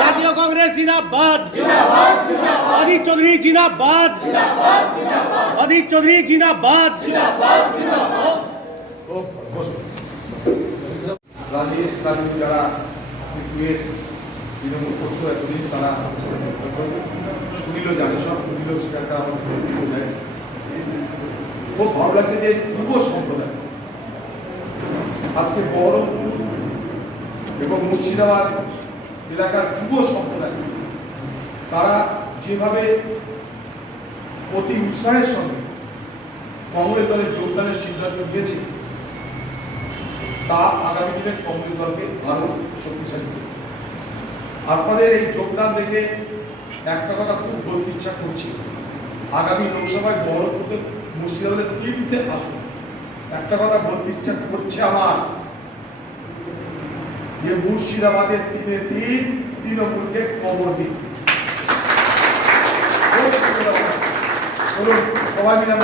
জাতীয় কংগ্রেস জিন্দাবাদ অধীর চৌধুরী জিন্দাবাদ অধীর চৌধুরী জিন্দাবাদ রাজেশ রাজু যারা পৃথিবীর তৃণমূল করতো এতদিন তারা সুনীলও জানে সব সুনীলও সেখানটা আমাদের খুব ভালো লাগছে যে যুব সম্প্রদায়, আজকে বহরমপুর এবং মুর্শিদাবাদ এলাকার যুব সম্প্রদায়, তারা যেভাবে অতি উৎসাহের সঙ্গে কংগ্রেস দলের যোগদানের সিদ্ধান্ত নিয়েছে, তা আগামী দিনে কংগ্রেস দলকে আরও শক্তিশালী করবে। আপনাদের এই যোগদান দেখে একটা কথা খুব বলতে ইচ্ছা করছি। আগামী লোকসভায় গৌরবপুরতে মুর্শিদাবাদের তিনটে আসন একটা কথা বলতে ইচ্ছা করছে আমার, যে মুর্শিদাবাদের তিনে তিন, তৃণমূলকে কবর দিন সবাই মিলে।